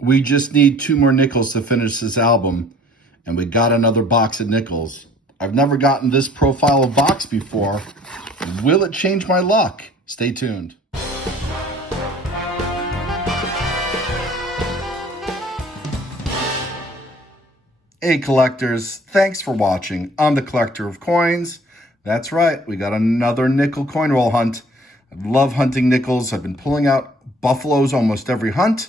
We just need 2 more nickels to finish this album, and we got another box of nickels. I've never gotten this profile of box before. Will it change my luck? Stay tuned. Hey collectors, thanks for watching. I'm the collector of coins. That's right, we got another nickel coin roll hunt. I love hunting nickels. I've been pulling out buffaloes almost every hunt.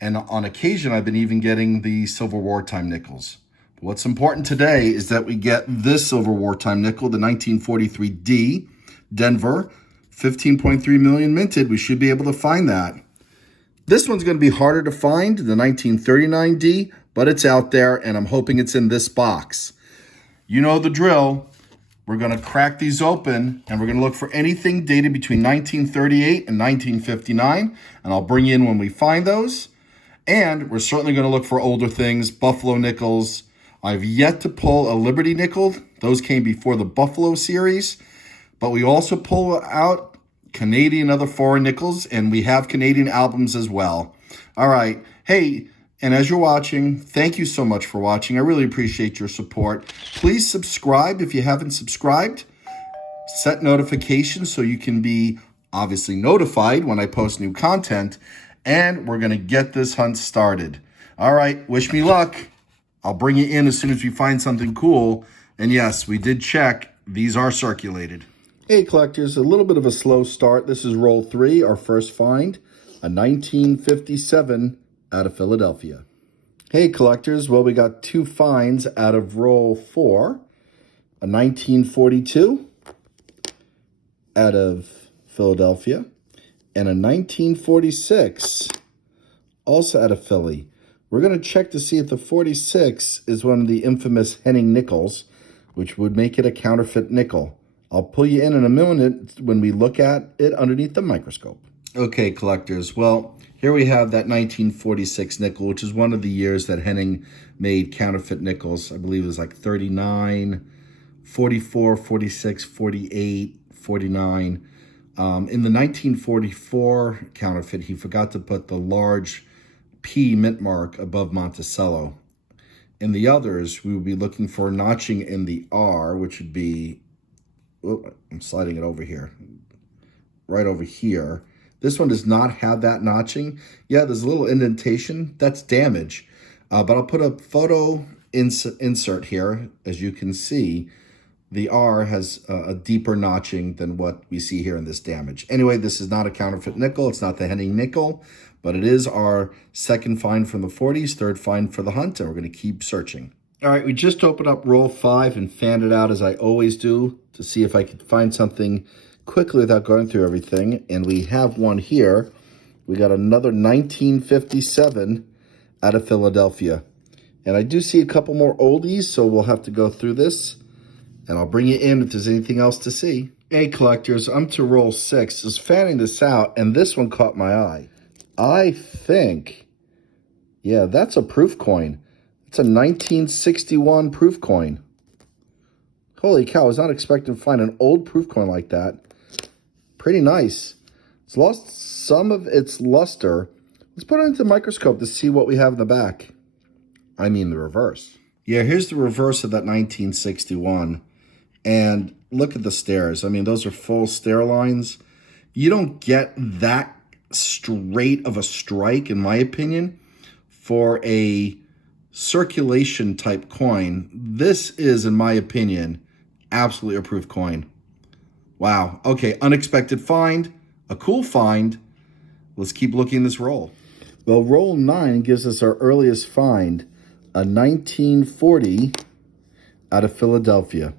And on occasion, I've been even getting the Silver Wartime nickels. But what's important today is that we get this Silver Wartime nickel, the 1943D, Denver, 15.3 million minted. We should be able to find that. This one's going to be harder to find, the 1939D, but it's out there, and I'm hoping it's in this box. You know the drill. We're going to crack these open, and we're going to look for anything dated between 1938 and 1959, and I'll bring you in when we find those. And we're certainly going to look for older things, Buffalo nickels. I've yet to pull a Liberty nickel. Those came before the Buffalo series. But we also pull out Canadian, other foreign nickels, and we have Canadian albums as well. All right. Hey, and as you're watching, thank you so much for watching. I really appreciate your support. Please subscribe if you haven't subscribed. Set notifications so you can be obviously notified when I post new content. And we're going to get this hunt started. All right, wish me luck. I'll bring you in as soon as we find something cool. And yes, we did check. These are circulated. Hey, collectors, a little bit of a slow start. This is roll 3, our first find, a 1957 out of Philadelphia. Hey, collectors, well, we got 2 finds out of roll 4, a 1942 out of Philadelphia, and a 1946, also out of Philly. We're going to check to see if the 46 is one of the infamous Henning nickels, which would make it a counterfeit nickel. I'll pull you in a minute when we look at it underneath the microscope. Okay, collectors. Well, here we have that 1946 nickel, which is one of the years that Henning made counterfeit nickels. I believe it was like 39, 44, 46, 48, 49. In the 1944 counterfeit, he forgot to put the large P mint mark above Monticello. In the others, we would be looking for notching in the R, which would be, oh, I'm sliding it over here, right over here. This one does not have that notching. Yeah, there's a little indentation. That's damage. But I'll put a photo insert here, as you can see. The R has a deeper notching than what we see here in this damage. Anyway, this is not a counterfeit nickel. It's not the Henning nickel, but it is our second find from the 40s, third find for the hunt, and we're going to keep searching. All right, we just opened up roll 5 and fanned it out as I always do to see if I could find something quickly without going through everything, and we have one here. We got another 1957 out of Philadelphia, and I do see a couple more oldies, so we'll have to go through this. And I'll bring you in if there's anything else to see. Hey, collectors, I'm to roll 6. Just fanning this out, and this one caught my eye. I think, yeah, that's a proof coin. It's a 1961 proof coin. Holy cow, I was not expecting to find an old proof coin like that. Pretty nice. It's lost some of its luster. Let's put it into the microscope to see what we have in the back. I mean the reverse. Yeah, here's the reverse of that 1961. And look at the stairs. I mean, those are full stair lines. You don't get that straight of a strike, in my opinion, for a circulation type coin. This is, in my opinion, absolutely a proof coin. Wow. Okay, unexpected find, a cool find. Let's keep looking this roll. Well, roll 9 gives us our earliest find, a 1940 out of Philadelphia.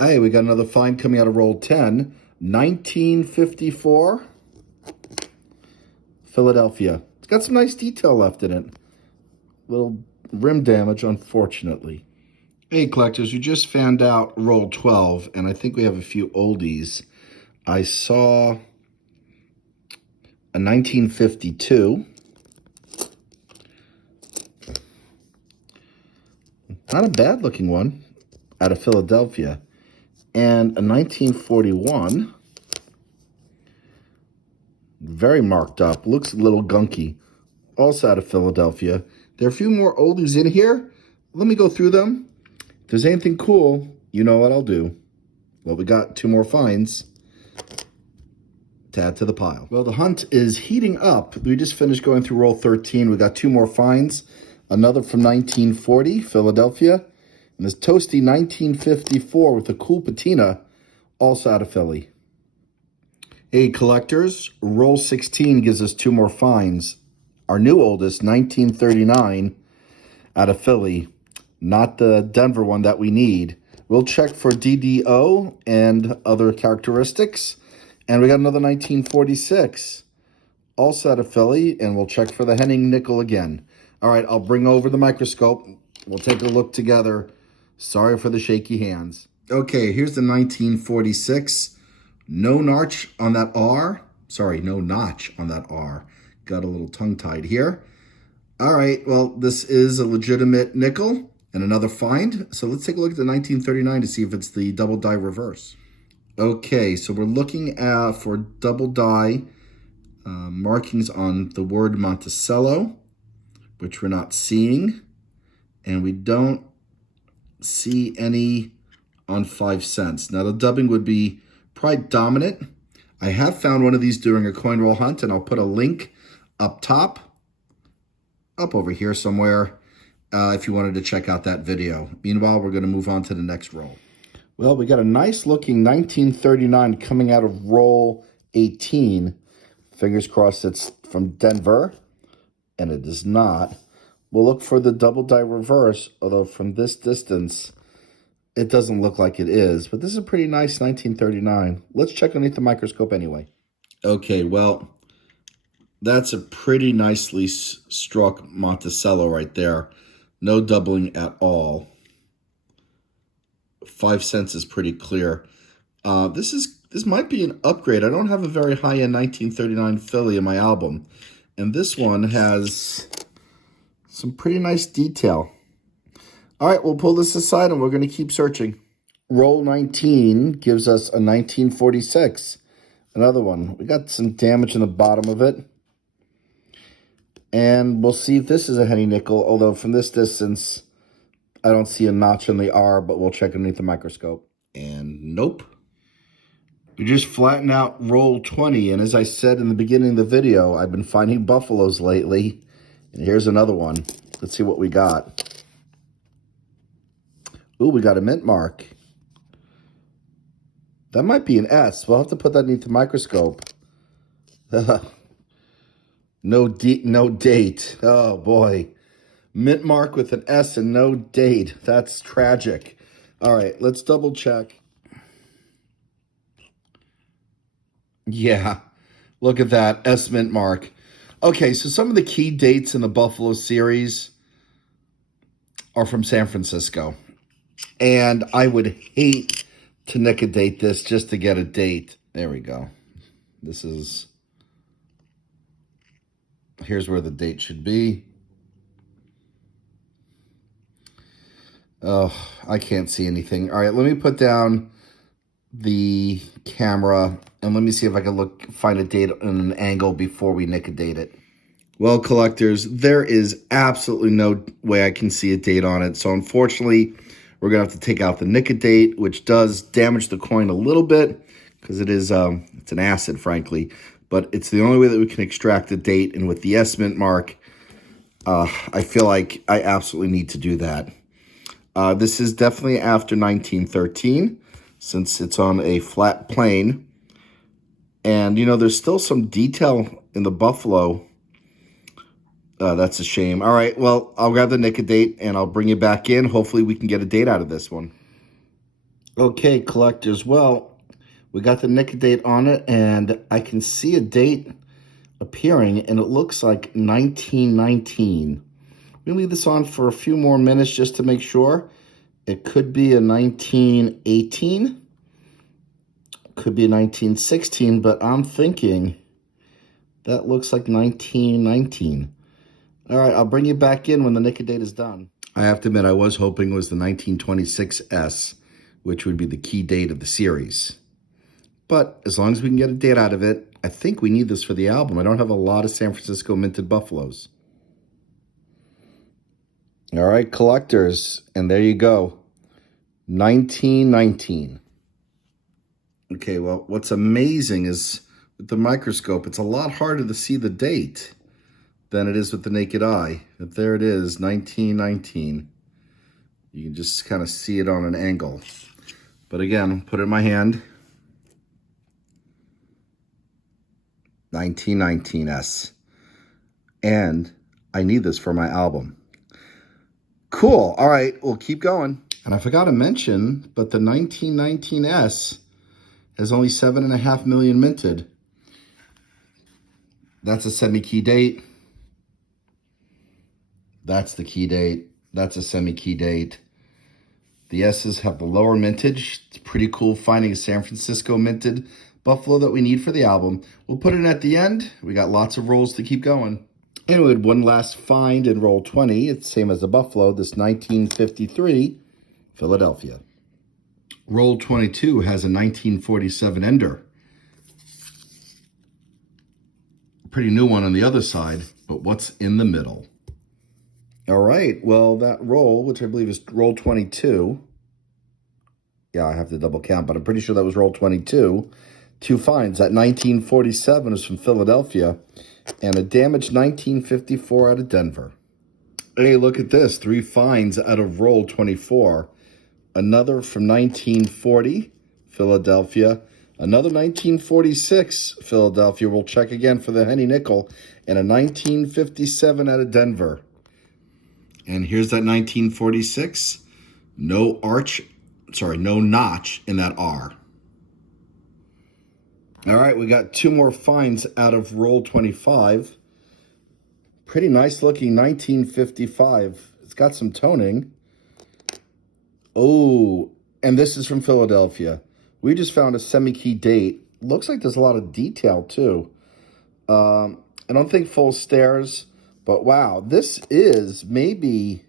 Hey, we got another find coming out of roll 10, 1954, Philadelphia. It's got some nice detail left in it. Little rim damage, unfortunately. Hey, collectors, we just found out roll 12, and I think we have a few oldies. I saw a 1952. Not a bad looking one out of Philadelphia. And a 1941, very marked up, looks a little gunky. also out of Philadelphia. There are a few more oldies in here. Let me go through them. If there's anything cool, you know what I'll do. Well, we got 2 more finds to add to the pile. Well, the hunt is heating up. We just finished going through roll 13. We got 2 more finds. Another from 1940, Philadelphia. And this toasty 1954 with a cool patina, also out of Philly. Hey, collectors, roll 16 gives us 2 more finds. Our new oldest, 1939, out of Philly. Not the Denver one that we need. We'll check for DDO and other characteristics. And we got another 1946, also out of Philly, and we'll check for the Henning nickel again. All right, I'll bring over the microscope. We'll take a look together. Sorry for the shaky hands. Okay, here's the 1946. No notch on that R. Sorry, no notch on that R. Got a little tongue-tied here. All right, well, this is a legitimate nickel and another find. So let's take a look at the 1939 to see if it's the double die reverse. Okay, so we're looking at for double die markings on the word Monticello, which we're not seeing. And we don't see any on 5 cents. Now, the dubbing would be probably dominant. I have found one of these during a coin roll hunt, and I'll put a link up top, up over here somewhere, if you wanted to check out that video. Meanwhile, we're going to move on to the next roll. Well, we got a nice looking 1939 coming out of roll 18. Fingers crossed it's from Denver, and it is not. We'll look for the double die reverse, although from this distance, it doesn't look like it is. But this is a pretty nice 1939. Let's check underneath the microscope anyway. Okay, well, that's a pretty nicely struck Monticello right there. No doubling at all. 5 cents is pretty clear. This might be an upgrade. I don't have a very high-end 1939 Philly in my album. And this one has some pretty nice detail. All right, we'll pull this aside and we're going to keep searching. Roll 19 gives us a 1946. Another one. We got some damage in the bottom of it. And we'll see if this is a Henny nickel, although from this distance, I don't see a notch on the R, but we'll check underneath the microscope. And nope. We just flattened out roll 20, and as I said in the beginning of the video, I've been finding buffaloes lately. And here's another one. Let's see what we got. Ooh, we got a mint mark. That might be an S. We'll have to put that underneath the microscope. No date. Oh, boy. Mint mark with an S and no date. That's tragic. All right, let's double check. Yeah, look at that, S mint mark. Okay, so some of the key dates in the Buffalo series are from San Francisco. And I would hate to nick a date this just to get a date. There we go. Here's where the date should be. Oh, I can't see anything. All right, let me put down the camera and let me see if I can find a date on an angle before we nick a date it. Well, collectors, there is absolutely no way I can see a date on it. So unfortunately, we're going to have to take out the nick a date, which does damage the coin a little bit because it is it's an acid, frankly. But it's the only way that we can extract the date. And with the S mint mark, I feel like I absolutely need to do that. This is definitely after 1913, since it's on a flat plane. And, you know, there's still some detail in the buffalo. That's a shame. All right, well, I'll grab the nick a date, and I'll bring you back in. Hopefully we can get a date out of this one. Okay, collectors. Well, we got the nick a date on it, and I can see a date appearing, and it looks like 1919. We'll leave this on for a few more minutes just to make sure. It could be a 1918. Could be a 1916, but I'm thinking that looks like 1919. All right, I'll bring you back in when the nick a date is done. I have to admit, I was hoping it was the 1926S, which would be the key date of the series. But as long as we can get a date out of it, I think we need this for the album. I don't have a lot of San Francisco minted buffaloes. All right, collectors, and there you go. 1919. Okay, well, what's amazing is with the microscope, it's a lot harder to see the date than it is with the naked eye. But there it is, 1919. You can just kind of see it on an angle. But again, put it in my hand. 1919S. And I need this for my album. Cool. All right, we'll keep going. And I forgot to mention, but the 1919S has only 7.5 million minted. That's a semi-key date. That's the key date. That's a semi-key date. The S's have the lower mintage. It's pretty cool finding a San Francisco minted Buffalo that we need for the album. We'll put it at the end. We got lots of rolls to keep going. And we had one last find in roll 20. It's the same as the Buffalo, this 1953 Philadelphia. Roll 22 has a 1947 Ender. Pretty new one on the other side, but what's in the middle? All right, well, that roll, which I believe is roll 22. Yeah, I have to double count, but I'm pretty sure that was roll 22. Two finds. That 1947 is from Philadelphia, and a damaged 1954 out of Denver. Hey, look at this. 3 finds out of roll 24. Another from 1940, Philadelphia. Another 1946, Philadelphia. We'll check again for the Henny Nickel. And a 1957 out of Denver. And here's that 1946. No notch in that R. All right, we got 2 more finds out of roll 25. Pretty nice looking 1955. It's got some toning. Oh, and this is from Philadelphia. We just found a semi-key date. Looks like there's a lot of detail too. I don't think full stairs, but wow, this is maybe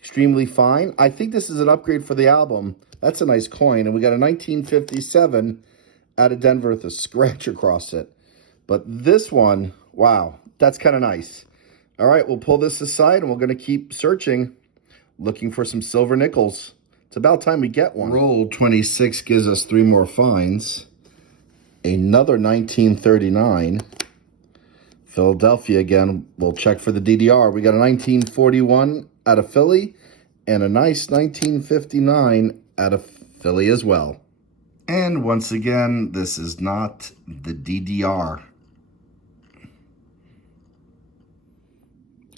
extremely fine. I think this is an upgrade for the album. That's a nice coin. And we got a 1957 out of Denver with a scratch across it. But this one, wow, that's kind of nice. All right, we'll pull this aside and we're going to keep searching, looking for some silver nickels. It's about time we get one. Roll 26 gives us 3 more finds. Another 1939. Philadelphia again. We'll check for the DDR. We got a 1941 out of Philly and a nice 1959 out of Philly as well. And once again, this is not the DDR.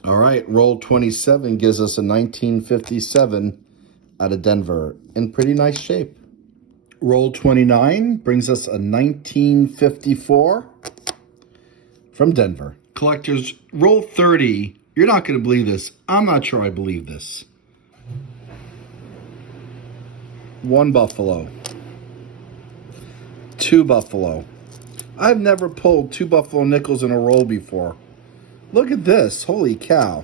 All right, roll 27 gives us a 1957 out of Denver in pretty nice shape. Roll 29 brings us a 1954 from Denver. Collectors, roll 30. You're not going to believe this. I'm not sure I believe this. 1 Buffalo. 2 Buffalo. I've never pulled 2 Buffalo nickels in a roll before. Look at this. Holy cow.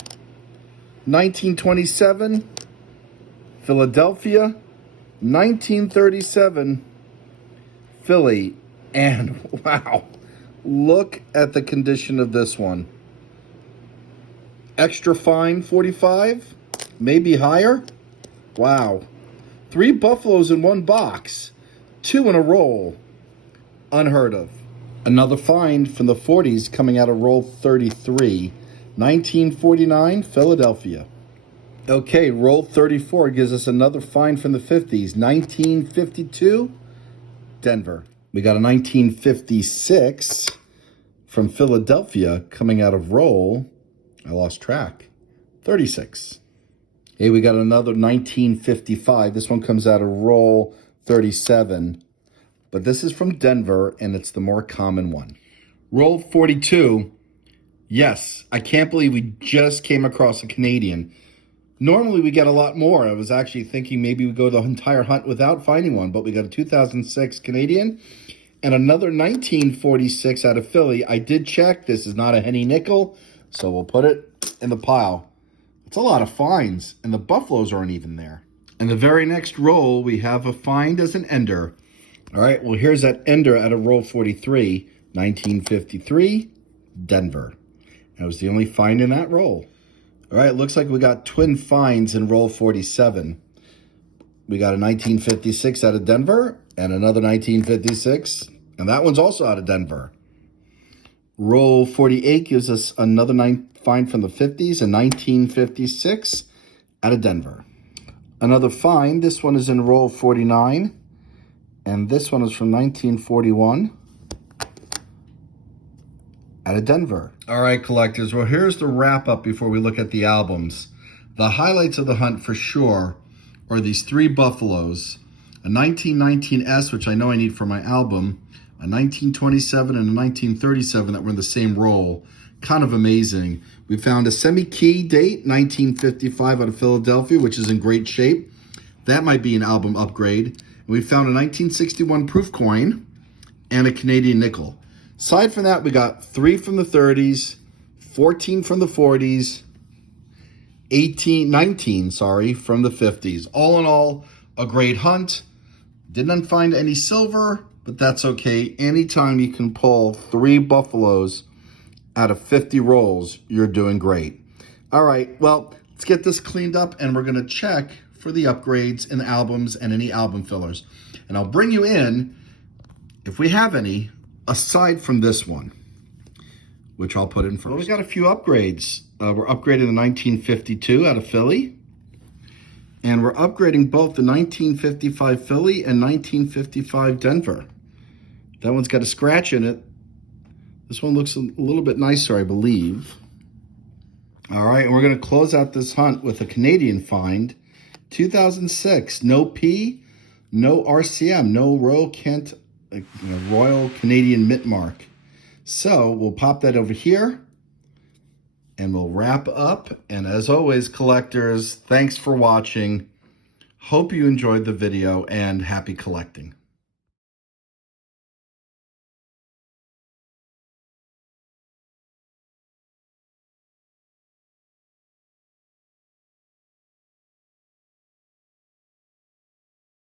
1927, Philadelphia. 1937, Philly. And wow, look at the condition of this one. Extra fine 45, maybe higher. Wow. 3 Buffaloes in 1 box. 2 in a roll. Unheard of. Another find from the 40s coming out of roll 33. 1949, Philadelphia. Okay, roll 34 gives us another find from the 50s. 1952, Denver. We got a 1956 from Philadelphia coming out of roll, I lost track, 36. Hey, we got another 1955. This one comes out of roll 37. But this is from Denver, and it's the more common one. Roll 42. Yes, I can't believe we just came across a Canadian. Normally, we get a lot more. I was actually thinking maybe we go the entire hunt without finding one, but we got a 2006 Canadian and another 1946 out of Philly. I did check. This is not a Henny Nickel, so we'll put it in the pile. It's a lot of finds, and the Buffaloes aren't even there. In the very next roll, we have a find as an Ender. All right, well, here's that Ender out of roll 43, 1953, Denver. That was the only find in that roll. All right, looks like we got twin finds in roll 47. We got a 1956 out of Denver and another 1956, and that one's also out of Denver. Roll 48 gives us another find from the 50s, a 1956 out of Denver. Another find, this one is in roll 49, and this one is from 1941 out of Denver. All right, collectors, well, here's the wrap up before we look at the albums. The highlights of the hunt for sure are these three buffaloes, a 1919S, which I know I need for my album, a 1927 and a 1937 that were in the same roll. Kind of amazing. We found a semi-key date, 1955 out of Philadelphia, which is in great shape. That might be an album upgrade. We found a 1961 proof coin and a Canadian nickel. Aside from that, we got 3 from the 30s, 14 from the 40s, 19 from the 50s. All in all, a great hunt. Didn't find any silver, but that's okay. Anytime you can pull 3 buffaloes out of 50 rolls, you're doing great. All right, well, let's get this cleaned up, and we're going to check for the upgrades in the albums and any album fillers. And I'll bring you in, if we have any, aside from this one, which I'll put in first. Well, we got a few upgrades. We're upgrading the 1952 out of Philly, and we're upgrading both the 1955 Philly and 1955 Denver. That one's got a scratch in it. This one looks a little bit nicer, I believe. All right, and we're going to close out this hunt with a Canadian find, 2006. No P, no RCM, no Royal Canadian Mint Mark. So we'll pop that over here, and we'll wrap up. And as always, collectors, thanks for watching. Hope you enjoyed the video, and happy collecting.